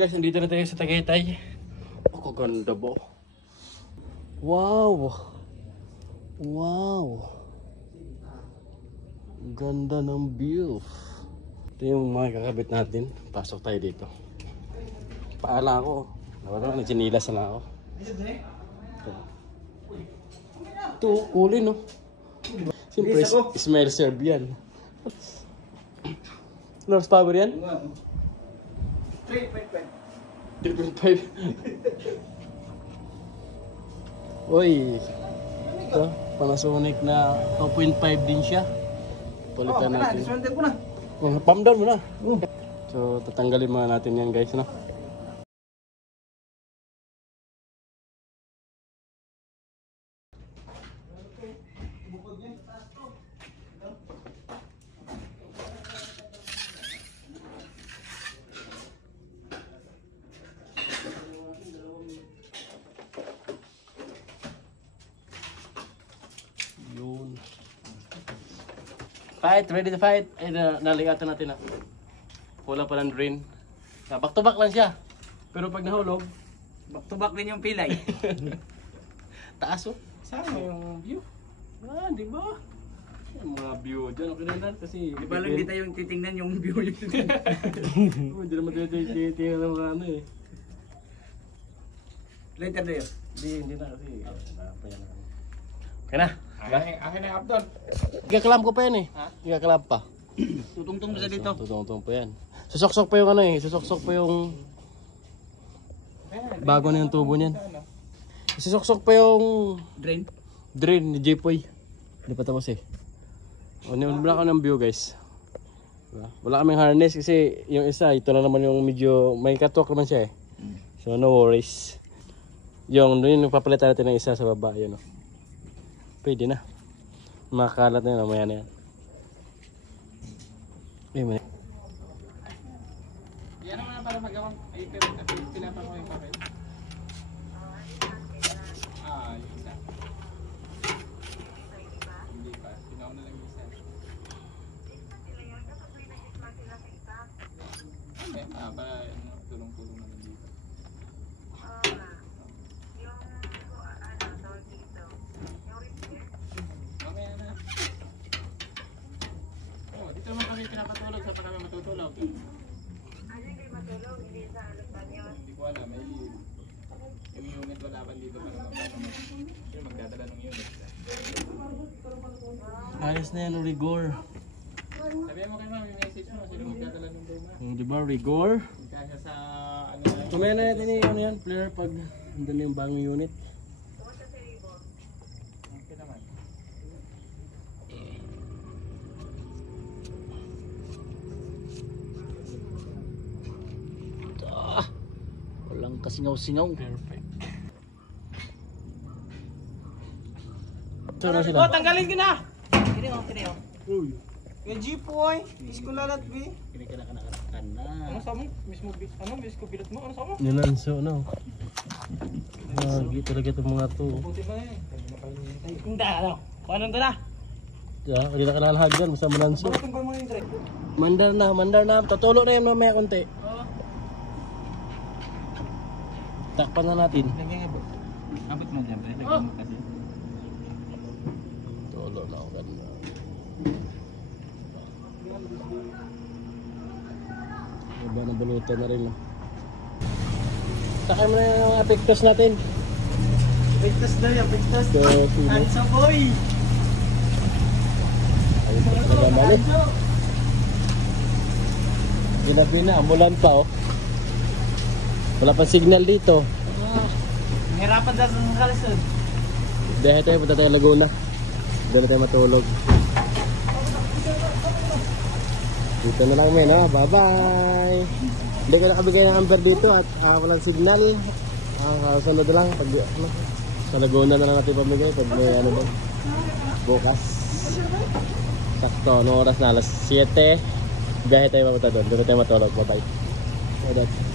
Guys, nandito na tayo sa Tagaytay. Oh, kaganda ba? Wow! Wow! Ganda ng view. Ito yung mga kakabit natin. Pasok tayo dito. Paala ako. Nagsinilas na ako. Ito, uli no? Siyempre, smell serve yan. North power yan? 3.5. 3.5. Uy. Ito, Panasonic na 2.5 din siya. Palitan natin. Pump down mo na. So, tatanggalin muna natin yan guys, no? Yun. Fight, ready to fight. Ay, naligatan natin na. Wala pa ng drain. Back to back lang siya. Pero pag nahulog, back to back din yung pilay. taas oh. Sama yung view. Ah, di ba? Yung mga view dyan, okay na kasi... Di ba lang dito yung titingnan yung view yung titingnan? Hindi naman titingnan ng mga ano eh. Later na yun? Hindi na kasi. Okay na. Akin na yung updown. Igakalam ko pa yan eh. Ha? Igakalam pa. Tutungtong mo sa dito. Tutungtong pa yan. Susoksok pa yung ano eh. Susoksok pa yung... Bago na yung tubo niyan. Susoksok pa yung... Drain ni J-Poy. Hindi pa tapos eh. Wala ko ng view guys. Wala kaming harness kasi yung isa, ito na naman yung medyo... May catwalk naman siya eh. So no worries. Yung papalitan natin ng isa sa baba. Yun o. Pwede na. Makalat na yun. Mamaya na yan. Ay, mali. Yan naman na para magawang pinapa ko yung papel. Yung isa. Hindi pa. Pinaw na lang yung isa. Okay. Para tulong-tulong naman dito. Mamaya na. Dito naman kami pinapatulog sa kami matutulog. Hindi matulog, hindi sa alutan yun. Hindi ko alam, may yung unit wala pa dito para magdadala ng unit. Ayos na yan, rigor. Sabihan mo kayo ma'am, yung message mo, sino magdadala ng doma? Diba, rigor? Kaya sa ano na Tumaya na natin yung ano yan, player pag andun yung bagong unit. okay naman. Walang kasingaw-singaw. Perfect. Saan na sila? Tanggalin ka na! Kiniyo. Uy. Yung G-Poy, iskulalat B. Kini ka na. Ano sa mo? Mismo bilot mo? Ano sa mo? Nilanso, no? Lagi talaga itong mga to. Buti ba yan? Hindi, ano? Kung anong dala? Hindi na kanalhagan, basta malanso. Bakit mo yung direct? Mandar na. Tatulo na yan mamaya konti. Oo. Takpan na natin. Abot mo dyan, pre. Lagyan mo kasi. Tulo na ako ganda. Iba na bulutan na rin. Takay mo na yung apektos natin. Pigtas daw yan, pigtas. Sino? Hansa boy! Ayun pa talaga balik. Ginabi na, amulan pa oh. Wala pa signal dito. Hirapan daw sa kalsod. Dahil tayo, punta tayo Laguna. Dahil tayo matulog. Dito na lang men ha, bye bye. Hindi ko nakabigay ng number dito at walang signal. Sunod na lang pag sa Laguna na lang natin pamigay pag may ano doon. Bukas. Sakto, anong oras na? Alas 7. Biyahe tayo mapunta doon. Doon tayo matulog. Bye bye.